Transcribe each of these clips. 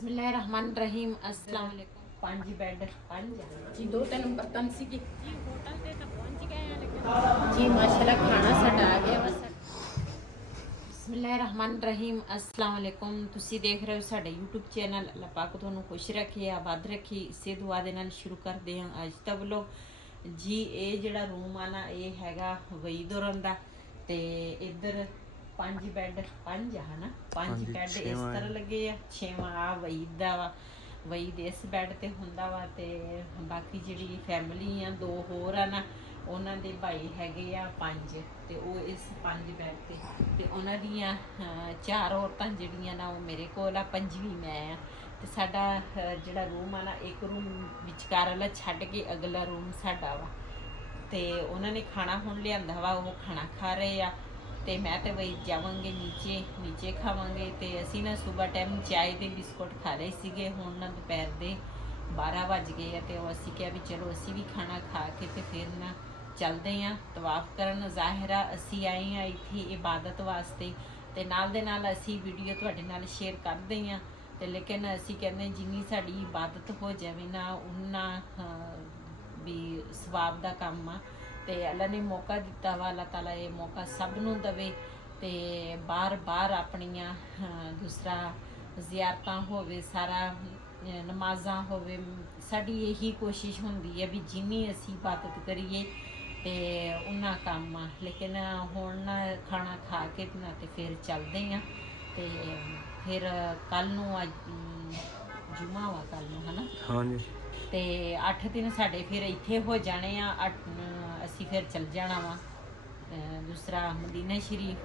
बिस्मिल्लाहिर्रहमानिर्रहीम अस्सलाम वालेकुम। 5 बेड 5 जी 2-3 बर्तन सी जी होटल ਤੇ ਤਾਂ ਪਹੁੰਚ ਗਏ ਆ ਲੇਕਿਨ ਜੀ ਮਾਸ਼ਾਅੱਲਾ ਖਾਣਾ ਸਾਡਾ ਆ ਗਿਆ ਵਾ। ਬਿਸਮਿल्लाहिर्रहमानिर्रहीम अस्सलाम वालेकुम। ਤੁਸੀਂ ਦੇਖ ਰਹੇ ਹੋ ਸਾਡਾ YouTube ਚੈਨਲ। ਅੱਲਾਹ ਪਾਕ ਤੁਹਾਨੂੰ ਖੁਸ਼ ਰੱਖੇ ਆਬਾਦ ਰੱਖੇ। ਇਸੇ ਦੁਆ ਦੇ ਨਾਲ ਸ਼ੁਰੂ ਕਰਦੇ ਹਾਂ ਅੱਜ ਦਾ ਵਲੋਗ। ਜੀ ਇਹ ਜਿਹੜਾ ਰੂਮ ਆ ਨਾ ਇਹ ਹੈਗਾ ਵਈਦੋਰਨ ਦਾ ਤੇ ਇੱਧਰ 5 ਬੈੱਡ 5 ਆ ਹਨਾ 5 ਬੈੱਡ ਇਸ ਤਰ੍ਹਾਂ ਲੱਗੇ ਆ 6ਵਾਂ ਆ ਵਈਦ ਦਾ ਵਾ। ਵਈਦ ਇਸ ਬੈੱਡ ਤੇ ਹੁੰਦਾ ਵਾ ਤੇ ਬਾਕੀ ਜਿਹੜੀ ਫੈਮਿਲੀ ਆ 2 ਹੋਰ ਆ ਨਾ ਉਹਨਾਂ ਦੇ ਭਾਈ ਹੈਗੇ ਆ 5 ਤੇ ਉਹ ਇਸ 5 ਬੈੱਡ ਤੇ ਉਹਨਾਂ ਦੀਆਂ 4 ਔਰਤਾਂ ਜਿਹੜੀਆਂ ਨਾ ਉਹ ਮੇਰੇ ਕੋਲ ਆ 5ਵੀਂ ਮੈਂ ਆ ਤੇ ਸਾਡਾ ਜਿਹੜਾ ਰੂਮ ਆ ਨਾ ਇੱਕ ਰੂਮ ਵਿਚਕਾਰ ਵਾਲਾ ਛੱਡ ਕੇ ਅਗਲਾ ਰੂਮ ਸਾਡਾ ਵਾ ਤੇ ਉਹਨਾਂ ਨੇ ਖਾਣਾ ਹੁਣ ਲਿਆਂਦਾ ਵਾ ਉਹ ਖਾਣਾ ਖਾ ਰਹੇ ਆ ਤੇ ਮੈਂ ਤੇ ਵਈ ਜਾਵਾਂਗੇ ਨੀਚੇ ਖਾਵਾਂਗੇ ਤੇ ਅਸੀਂ ਨਾ ਸਵੇਰ ਟਾਈਮ ਚਾय ਤੇ ਬਿਸਕੁਟ ਖਾ ਲਏ ਸੀਗੇ। ਹੁਣ ਨਾ ਦੁਪਹਿਰ ਦੇ 12 ਵੱਜ ਗਏ ਆ ਤੇ ਉਹ ਅਸੀਂ ਕਿਹਾ ਵੀ ਚਲੋ ਅਸੀਂ ਵੀ ਖਾਣਾ ਖਾ ਕੇ ਤੇ ਫਿਰ ਨਾ ਚੱਲਦੇ ਆ ਤਵਾਫ ਕਰਨ। ਜ਼ਾਹਿਰਾ ਅਸੀਂ ਆਏ ਆ ਇੱਥੇ ਇਬਾਦਤ ਵਾਸਤੇ ਤੇ ਨਾਲ ਦੇ ਨਾਲ ਅਸੀਂ ਵੀਡੀਓ ਤੁਹਾਡੇ ਨਾਲ ਸ਼ੇਅਰ ਕਰਦੇ ਆ ਤੇ ਲੇਕਿਨ ਅਸੀਂ ਕਹਿੰਦੇ ਜਿੰਨੀ ਸਾਡੀ ਇਬਾਦਤ ਹੋ ਜਾਵੇ ਨਾ ਉਨਾ ਵੀ ਸਵਾਬ ਦਾ ਕੰਮ ਆ ਤੇ ਅੱਲਾ ਨੇ ਮੌਕਾ ਦਿੱਤਾ ਵਾ। ਅੱਲਾਹ ਤਾਲਾ ਇਹ ਮੌਕਾ ਸਭ ਨੂੰ ਦਵੇ ਤੇ ਬਾਰ ਆਪਣੀਆਂ ਦੂਸਰਾ ਜ਼ਿਆਰਤਾਂ ਹੋਵੇ ਸਾਰਾ ਨਮਾਜ਼ਾਂ ਹੋਵੇ। ਸਾਡੀ ਇਹੀ ਕੋਸ਼ਿਸ਼ ਹੁੰਦੀ ਹੈ ਵੀ ਜਿੰਨੀ ਅਸੀਂ ਇਬਾਦਤ ਕਰੀਏ ਤੇ ਉਹਨਾਂ ਕੰਮ ਆ। ਲੇਕਿਨ ਹੁਣ ਖਾਣਾ ਖਾ ਕੇ ਨਾ ਤੇ ਫਿਰ ਚੱਲਦੇ ਆ ਤੇ ਫਿਰ ਕੱਲ ਨੂੰ ਅੱਜ ਜੁਮਾ ਵਾ ਕੱਲ ਨੂੰ ਹਨਾ ਹਾਂਜੀ ਤੇ 8 ਦਿਨ ਸਾਡੇ ਫਿਰ ਇੱਥੇ ਹੋ ਜਾਣੇ ਆ। ਅਸੀਂ ਫਿਰ ਚੱਲ ਜਾਣਾ ਵਾ ਦੂਸਰਾ ਮਦੀਨਾ ਸ਼ਰੀਫ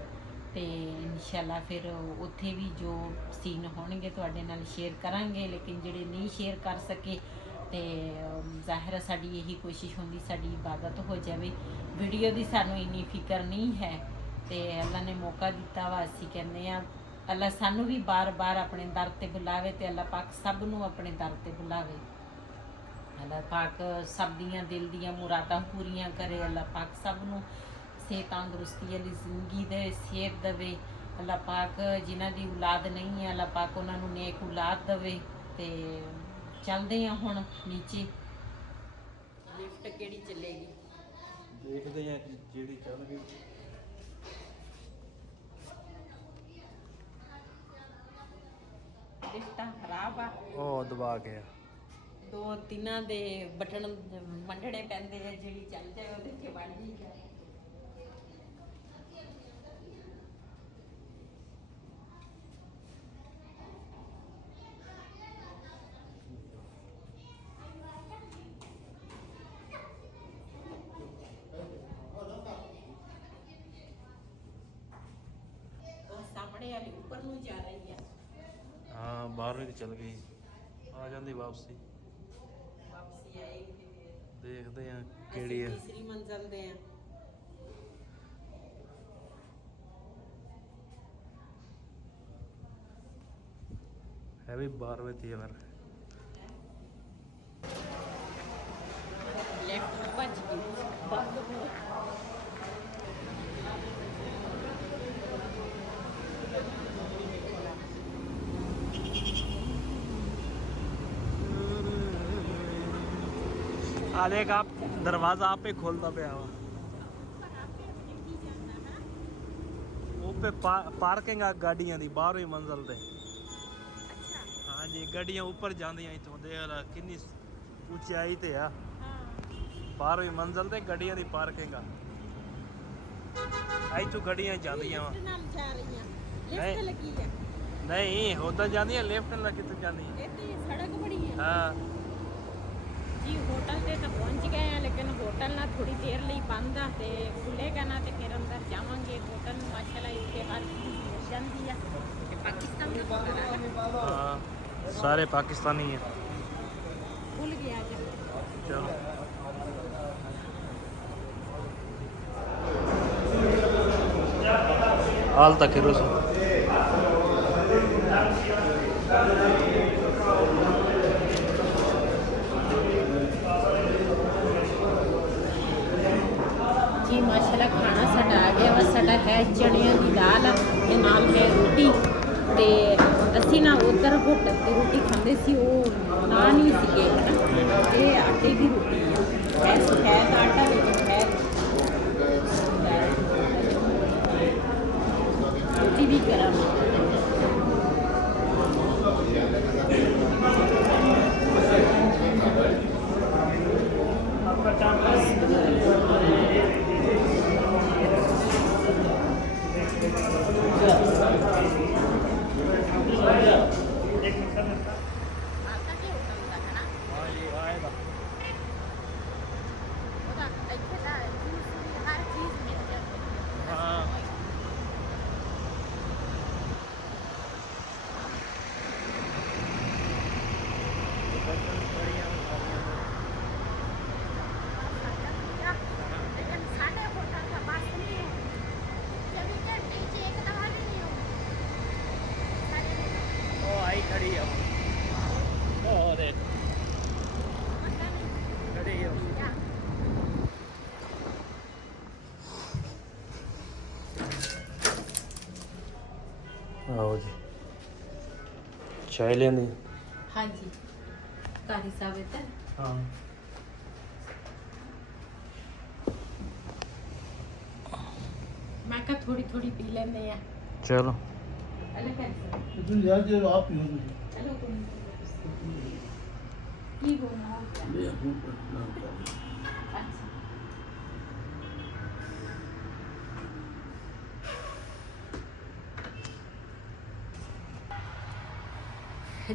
ਤੇ ਇਨਸ਼ਾਅੱਲਾ ਫਿਰ ਉੱਥੇ ਵੀ ਜੋ ਸੀਨ ਹੋਣਗੇ ਤੁਹਾਡੇ ਨਾਲ ਸ਼ੇਅਰ ਕਰਾਂਗੇ। ਲੇਕਿਨ ਜਿਹੜੇ ਨਹੀਂ ਸ਼ੇਅਰ ਕਰ ਸਕੇ ਤੇ ਜ਼ਾਹਿਰ ਸਾਡੀ ਇਹੀ ਕੋਸ਼ਿਸ਼ ਹੁੰਦੀ ਸਾਡੀ ਇਬਾਦਤ ਹੋ ਜਾਵੇ। ਵੀਡੀਓ ਦੀ ਸਾਨੂੰ ਇੰਨੀ ਫਿਕਰ ਨਹੀਂ ਹੈ ਤੇ ਅੱਲਾ ਨੇ ਮੌਕਾ ਦਿੱਤਾ ਵਾ। ਅਸੀਂ ਕਹਿੰਦੇ ਆ ਅੱਲਾ ਸਾਨੂੰ ਵੀ ਬਾਰ ਆਪਣੇ ਦਰ ਤੇ ਬੁਲਾਵੇ ਤੇ ਅੱਲਾ ਪਾਕ ਸਭ ਨੂੰ ਆਪਣੇ ਦਰ ਤੇ ਬੁਲਾਵੇ। ਅੱਲਾਹ ਪਾਕ ਸਭ ਦੀਆਂ ਦਿਲ ਦੀਆਂ ਮੁਰਾਦਾਂ ਪੂਰੀਆਂ ਕਰੇ। ਅੱਲਾਹ ਪਾਕ ਸਭ ਨੂੰ ਸਿਹਤ ਤੰਦਰੁਸਤੀ ਵਾਲੀ ਜ਼ਿੰਦਗੀ ਦੇ ਸਿਹਤ ਦੇਵੇ। ਅੱਲਾਹ ਪਾਕ ਜਿਨ੍ਹਾਂ ਦੀ ਔਲਾਦ ਨਹੀਂ ਹੈ ਅੱਲਾਹ ਪਾਕ ਉਹਨਾਂ ਨੂੰ ਨੇਕ ਔਲਾਦ ਦੇਵੇ ਤੇ ਚੱਲਦੇ ਆ ਹੁਣ ਨੀਚੇ। ਲਿਫਟ ਕਿਹੜੀ ਚੱਲੇਗੀ ਦੇਖਦੇ ਆ ਜਿਹੜੀ ਚੱਲ ਗਈ। ਲਿਫਟਾਂ ਖਰਾਬ ਆ ਉਹ ਦਬਾ ਗਿਆ 2-3 ਦੇ ਬਟਨ ਮੰਡਣੇ ਪੈਂਦੇ ਆ ਜਿਹੜੀ ਚੱਲ ਜਾਏ ਉਹਦੇ 'ਚ ਵੜ ਜੀਦਾ। ਉਹ ਸਾਹਮਣੇ ਵਾਲੀ ਉੱਪਰ ਨੂੰ ਜਾ ਰਹੀ ਆ। ਹਾਂ 12ਵੀਂ ਤੇ ਚੱਲ ਗਈ ਆ ਜਾਂਦੀ ਵਾਪਸੀ। ਵਾਪਸੀ ਆਏਗੀ ਫਿਰ ਦੇਖਦੇ ਆ ਕਿਹੜੀ ਹੈ। ਤੀਸਰੀ ਮੰਜ਼ਲ ਦੇ ਆ। ਹੈ ਵੀ 12ਵੀਂ ਤੇ ਯਾਰ ਲੈਫਟ ਭੱਜ ਗਈ ਬੰਦ ਹੋ आलेग आप दरवाजा आप पे खोलता पे आवा वो पे पार्किंग आ गाड़ियां दी 12वीं मंजिल ते। हाँ जी गाड़ियां ऊपर जांदियां इथों देख ला किन्नी ऊंचाई ते आ 12वीं मंजिल ते गाड़ियां दी पार्किंग आ आई तो गाड़ियां जांदियां वा ਨਾਲ ਜਾ ਰਹੀਆਂ ਲਿਫਟ ਲੱਗੀ ਆ नहीं होता जांदियां लेफ्ट ना किते जांदी ਇੱਥੇ ਸੜਕ ਬੜੀ ਆ। हां ਜੀ ਹੋਟਲ ਤੇ ਤਾਂ ਪਹੁੰਚ ਗਏ ਆ ਲੇਕਿਨ ਹੋਟਲ ਨਾ ਥੋੜੀ ਦੇਰ ਲਈ ਬੰਦ ਆ ਤੇ ਖੁੱਲੇਗਾ ਨਾ ਤੇ ਫਿਰ ਅੰਦਰ ਜਾਵਾਂਗੇ। ਹੋਟਲ ਮਾਸ਼ਾਅੱਲਾ ਇੱਥੇ ਹਰ ਚੀਜ਼ ਮਿਲ ਜਾਂਦੀ ਆ ਤੇ ਪਾਕਿਸਤਾਨ ਦਾ ਹੋਟਲ ਆ हाँ सारे पाकिस्तानी हैं। ਖੁੱਲ ਗਿਆ ਜੀ। चलो हाल तक रोज ਜੀ ਮਾਸ਼ਾਅੱਲਾ ਖਾਣਾ ਸਾਡਾ ਆ ਗਿਆ ਵਾ। ਸਾਡਾ ਹੈ ਚਣਿਆਂ ਦੀ ਦਾਲ ਤੇ ਨਾਲ ਹੈ ਰੋਟੀ ਤੇ ਅਸੀਂ ਨਾ ਉਧਰ ਉੱਧਰ ਹੋਟਲ ਤੇ ਰੋਟੀ ਖਾਂਦੇ ਸੀ ਉਹ ਨਾਨ ਹੀ ਸੀਗੇ ਹਨਾ। ਇਹ ਆਟੇ ਦੀ ਰੋਟੀ ਹੈ ਤਾਂ ਆਟਾ ਲੇਕਿਨ ਹੈ ਰੋਟੀ ਵੀ ਗਰਮ आओ जी चाय लेंदी। हाँ जी कारी साहब इधर हाँ मैं कहा थोड़ी थोड़ी पी लेने हैं चलो अलग कर तुम यार जो आप पियो चलो तुम की होना हो गया मैं अपने नाम कर अच्छा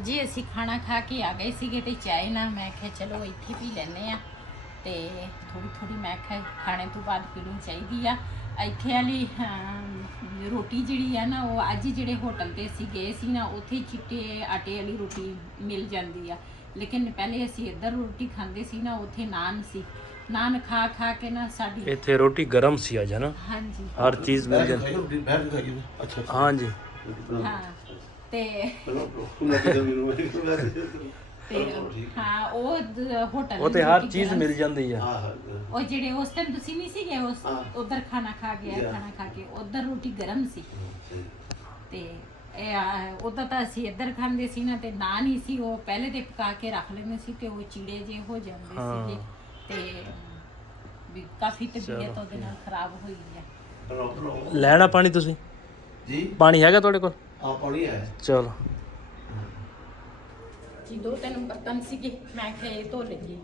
ਜੀ ਅਸੀਂ ਖਾਣਾ ਖਾ ਕੇ ਆ ਗਏ ਸੀਗੇ ਤੇ ਚਾਹ ਨਾ ਮੈਂ ਕਿਹਾ ਚਲੋ ਇੱਥੇ ਪੀ ਲੈਨੇ ਆ ਤੇ ਥੋੜੀ ਥੋੜੀ ਮੈਂ ਕਿਹਾ ਖਾਣੇ ਤੋਂ ਬਾਅਦ ਪੀਣੀ ਚਾਹੀਦੀ ਆ। ਇੱਥੇ ਵਾਲੀ ਰੋਟੀ ਜਿਹੜੀ ਆ ਨਾ ਉਹ ਅੱਜ ਜਿਹੜੇ ਹੋਟਲ ਤੇ ਅਸੀਂ ਗਏ ਸੀ ਨਾ ਉੱਥੇ ਚਿੱਟੇ ਆਟੇ ਵਾਲੀ ਰੋਟੀ ਮਿਲ ਜਾਂਦੀ ਆ ਲੇਕਿਨ ਪਹਿਲੇ ਅਸੀਂ ਇੱਧਰ ਰੋਟੀ ਖਾਂਦੇ ਸੀ ਨਾ ਉੱਥੇ ਨਾਨ ਸੀ। ਨਾਨ ਖਾ ਖਾ ਕੇ ਨਾ ਸਾਡੀ इतने रोटी गरम सी आ जाना ਹਾਂਜੀ हर चीज मिल जाती। बैठ के खाइए अच्छा हाँ जी ਹਾਂ ਤੇ तुम लगे तो मेरे ਤੇ ਹਾਂ ਉਹ ਹੋਟਲ वो तो हर चीज मिल जाती है। हां हां ਉਹ ਜਿਹੜੇ ਉਸ ਟਾਈਮ ਤੁਸੀਂ ਨਹੀਂ ਸੀਗੇ ਉਸ ਉਧਰ ਖਾਣਾ ਖਾ ਗਿਆ ਖਾਣਾ ਖਾ ਕੇ ਉਧਰ ਰੋਟੀ ਗਰਮ ਸੀ ਤੇ ਇਹ ਉਧਰ ਤਾਂ ਅਸੀਂ ਇੱਧਰ ਖਾਂਦੇ ਸੀ ਨਾ ਤੇ ਨਾਨ ਹੀ ਸੀ ਉਹ ਪਹਿਲੇ ਤੇ ਪਕਾ ਕੇ ਰੱਖ ਲੈਂਦੇ ਸੀ ਤੇ ਉਹ ਚੀੜੇ ਜੇ ਹੋ ਜਾਂਦੇ ਸੀਗੇ ਤੇ ਵੀ ਕਾਫੀ ਤਬੀਅਤ ਉਹਦੇ ਨਾਲ ਖਰਾਬ ਹੋਈ ਹੈ। ਲੈਣਾ ਪਾਣੀ ਤੁਸੀਂ जी ਪਾਣੀ ਹੈਗਾ ਤੁਹਾਡੇ ਕੋਲ? आप पानी है ਚਲੋ ਜੀ ਦੋ ਤਿੰਨ ਬਰਤਨ ਸੀਗੇ ਮੈਂ ਕਿਹਾ ਇਹ ਧੋ ਲਈਏ।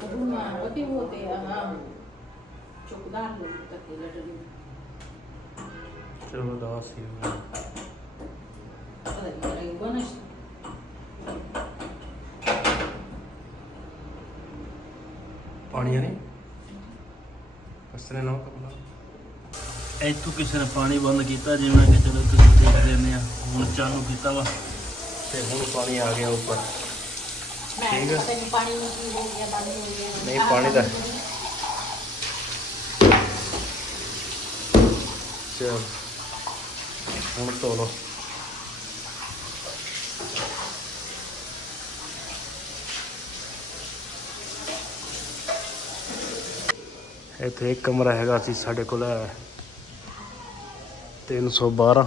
सबून होते होते हाँ चौकदार लोग करते लड़ने ਚਲੋ ਦਾਸ ਹੀ ਪਾਣੀ ਨਹੀਂ ਕਸਰੇ ਨਾ ਕਰਨਾ ਇੱਥੋਂ ਕਿਸੇ ਨੇ ਪਾਣੀ ਬੰਦ ਕੀਤਾ ਜਿਵੇਂ ਕਿ ਚਲੋ ਤੁਸੀਂ ਦੇਖ ਲੈਂਦੇ ਆ ਹੁਣ ਚਾਲੂ ਕੀਤਾ ਵਾ ਤੇ ਹੁਣ ਪਾਣੀ ਆ ਗਿਆ ਉੱਪਰ। ठीक है पानी हो गया बंद हो गया नहीं पानी तो चल ਹੁਣ ਧੋ ਲਓ। ਇੱਥੇ ਇੱਕ ਕਮਰਾ ਹੈਗਾ ਸੀ ਸਾਡੇ ਕੋਲ 312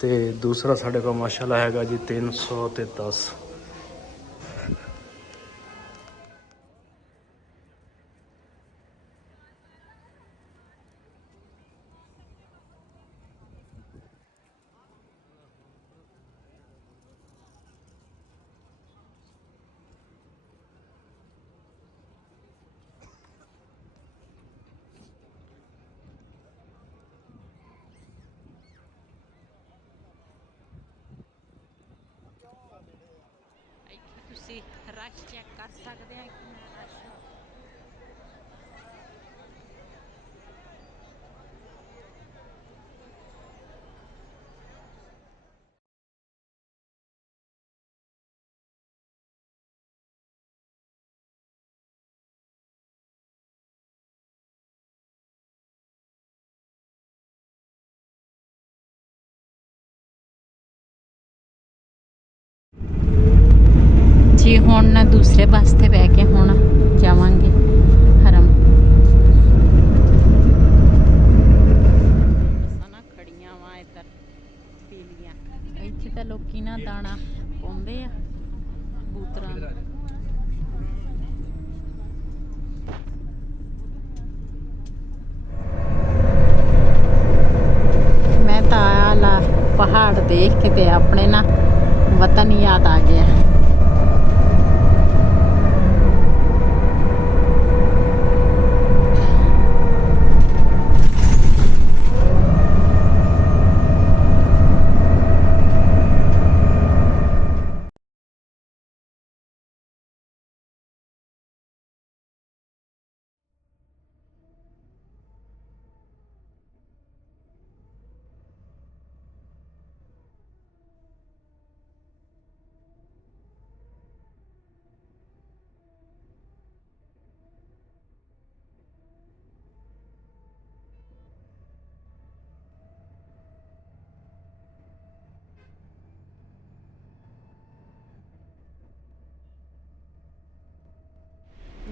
ਤੇ ਦੂਸਰਾ ਸਾਡੇ ਕੋਲ ਮਾਸ਼ਾਅੱਲਾ ਹੈਗਾ ਜੀ 300 ਤੇ 10। ਤੁਸੀਂ ਰਸ਼ ਚੈੱਕ ਕਰ ਸਕਦੇ ਆ ਕਿੰਨਾ ਰਸ਼ ਜੀ ਹੁਣ ਨਾ ਦੂਸਰੇ ਬੱਸ ਤੇ ਬਹਿ ਕੇ ਹੁਣ ਜਾਵਾਂਗੇ ਦੇਖ ਕੇ ਤੇ ਆਪਣੇ ਨਾ ਵਤਨ ਯਾਦ ਆ ਗਿਆ।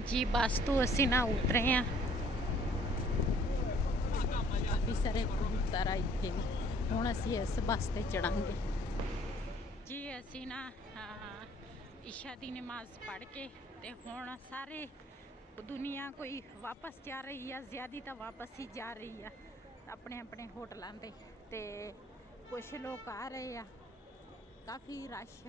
जी बस तो असी ना उतरे हैं, काफ़ी सारे कबूतर आए थे। हुण असी इस बस ते चढ़ांगे जी। असी ना ईशा दी नमाज पढ़ के ते हुण सारे दुनिया कोई वापस जा रही है, ज़्यादा तो वापस ही जा रही है अपने अपने होटलों ते। ते कुछ लोग आ रहे हैं, काफ़ी रश।